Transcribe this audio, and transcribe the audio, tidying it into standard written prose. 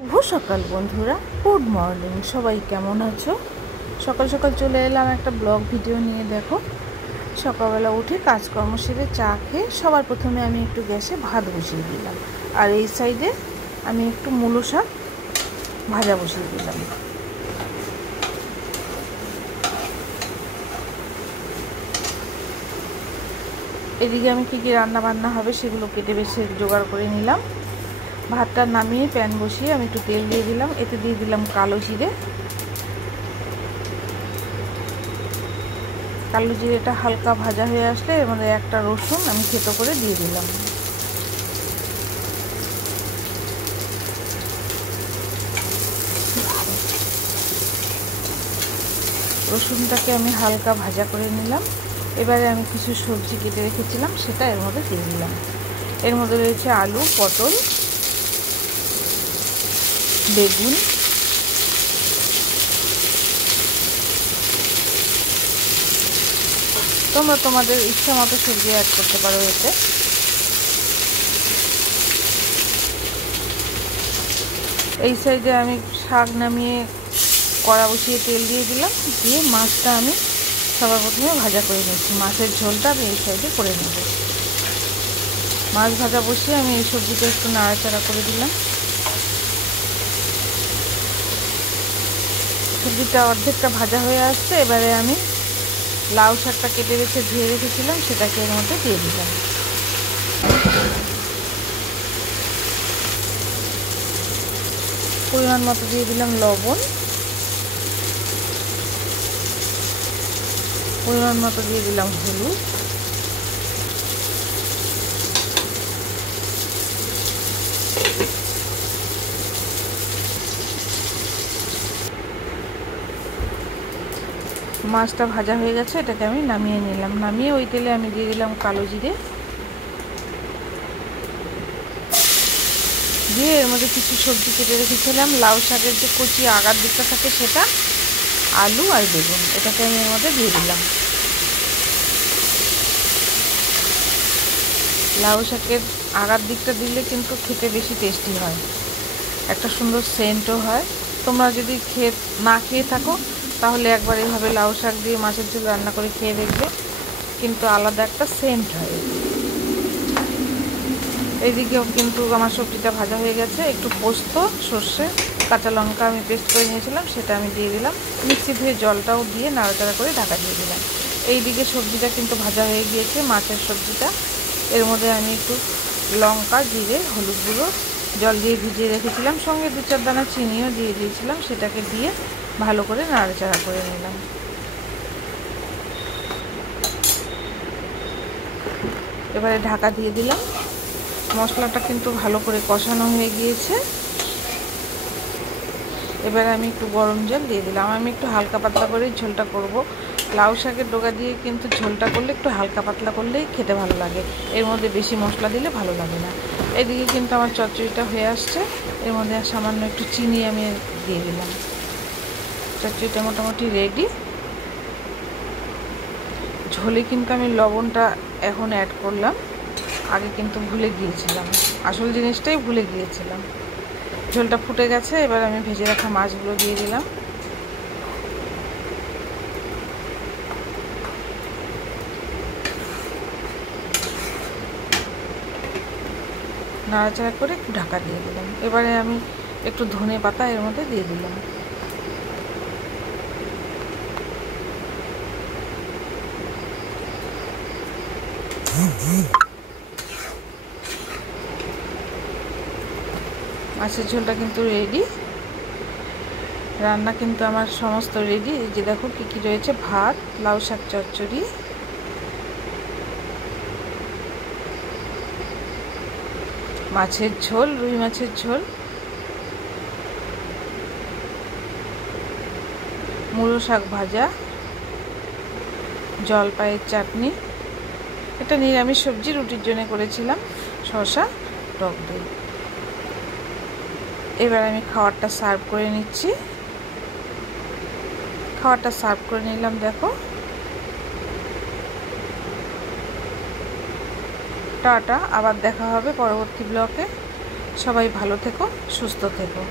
শুভ সকাল বন্ধুরা, good morning. সবাই কেমন আছো? সকাল সকাল চলে এলাম একটা ব্লগ ভিডিও নিয়ে। দেখো, সকালবেলা উঠে কাজকর্ম সেরে চা খেয়ে সবার প্রথমে আমি একটু গ্যাসে ভাত বসিয়ে দিলাম, আর এই সাইডে আমি একটু মূলো শাক ভাজা বসিয়ে দিলাম। এদিকে আমি কী কী রান্না বান্না হবে সেগুলো কেটে বেছে জোগাড় করে নিলাম। ভাতটা নামিয়ে প্যান বসিয়ে আমি একটু তেল দিয়ে দিলাম, এতে দিয়ে দিলাম কালো জিরে। কালো জিরেটা হালকা ভাজা হয়ে আসলে এর মধ্যে একটা রসুন আমি থেতো করে দিয়ে দিলাম। রসুনটাকে আমি হালকা ভাজা করে নিলাম। এবারে আমি কিছু সবজি কেটে রেখেছিলাম সেটা এর মধ্যে দিয়ে দিলাম। এর মধ্যে রয়েছে আলু, পটল, বেগুন, তোমরা তোমাদের ইচ্ছা মতো সবজি অ্যাড করতে পারো এতে। এই সাইডে আমি শাক নামিয়ে কড়া বসিয়ে তেল দিয়ে দিলাম, দিয়ে মাছটা আমি সবার প্রথমে ভাজা করে নিচ্ছি। মাছের ঝোলটা আমি এই সাইডে করে নেব। মাছ ভাজা বসিয়ে আমি এই সবজিটা একটু নাড়াচাড়া করে দিলাম। সবজিটা অর্ধেকটা ভাজা হয়ে আসছে। এবারে আমি লাউ শাকটা কেটে রেখে ধুয়ে রেখেছিলাম সেটাকে এর মধ্যে দিয়ে দিলাম। পরিমাণ মতো দিয়ে দিলাম লবণ, পরিমাণ মতো দিয়ে দিলাম হলুদ, মাছটা ভাজা হয়ে গেছে, এটাকে আমি নামিয়ে নিলাম। নামিয়ে ওই তেলে আমি দিয়ে দিলাম কালো জিরে, দিয়ে এর মধ্যে কিছু সবজি কেটে রেখেছিলাম। লাউ শাকের যে কচি আগার দিকটা থাকে সেটা, আলু আর বেগুন, এটাকে আমি এর মধ্যে দিয়ে দিলাম। লাউ শাকের আগার দিকটা দিলে কিন্তু খেতে বেশি টেস্টি হয়, একটা সুন্দর সেন্টও হয়। তোমরা যদি না খেয়ে থাকো তাহলে একবার এইভাবে লাউ শাক দিয়ে মাছের ঝোল রান্না করে খেয়ে দেখবে, কিন্তু আলাদা একটা সেন্ট হয়। এইদিকেও কিন্তু আমার সবজিটা ভাজা হয়ে গেছে। একটু পোস্ত, সর্ষে, কাঁচা লঙ্কা আমি পেস্ট করে নিয়েছিলাম সেটা আমি দিয়ে দিলাম। মিক্সি ধুয়ে জলটাও দিয়ে নাড়াচাড়া করে ঢাকা দিয়ে দিলাম। এইদিকে সবজিটা কিন্তু ভাজা হয়ে গিয়েছে, মাছের সবজিটা। এর মধ্যে আমি একটু লঙ্কা, জিরে, হলুদ গুঁড়ো জল দিয়ে ভিজিয়ে রেখেছিলাম, সঙ্গে 2-4 দানা চিনিও দিয়ে দিয়েছিলাম, সেটাকে দিয়ে ভালো করে নাড়াচাড়া করে নিলাম। এবারে ঢাকা দিয়ে দিলাম। মশলাটা কিন্তু ভালো করে কষানো হয়ে গিয়েছে। এবারে আমি একটু গরম জল দিয়ে দিলাম। আমি একটু হালকা পাতলা করেই ঝোলটা করব। লাউ শাকের ডগা দিয়ে কিন্তু ঝোলটা করলে একটু হালকা পাতলা করলেই খেতে ভালো লাগে, এর মধ্যে বেশি মশলা দিলে ভালো লাগে না। এদিকে কিন্তু আমার চচ্চড়িটা হয়ে আসছে। এর মধ্যে সামান্য একটু চিনি আমি দিয়ে দিলাম। চচ্চড়িটা মোটামুটি রেডি। ঝোলে কিন্তু আমি লবণটা এখন অ্যাড করলাম, আগে কিন্তু ভুলে গিয়েছিলাম, আসল জিনিসটাই ভুলে গিয়েছিলাম। ঝোলটা ফুটে গেছে, এবার আমি ভেজে রাখা মাছগুলো দিয়ে দিলাম। নাড়াচাড়া করে একটু ঢাকা দিয়ে দিলাম। এবারে আমি একটু ধনে পাতা এর মধ্যে দিয়ে দিলাম। মাছের ঝোলটা কিন্তু রেডি। রান্না কিন্তু আমার সমস্ত রেডি। এই যে দেখো কী কী রয়েছে: ভাত, লাউ শাক চচ্চড়ি, মাছের ঝোল, রুই মাছের ঝোল, মূলো শাক ভাজা, জলপাইয়ের চাটনি। এটা নিরামিষ সবজি, রুটির জন্য করেছিলাম, শসা, টক দই। এবার আমি খাবারটা সার্ভ করে নিচ্ছি। খাবারটা সার্ভ করে নিলাম। দেখো, টাটা, আবার দেখা হবে পরবর্তী ব্লগে। সবাই ভালো থেকো, সুস্থ থেকো।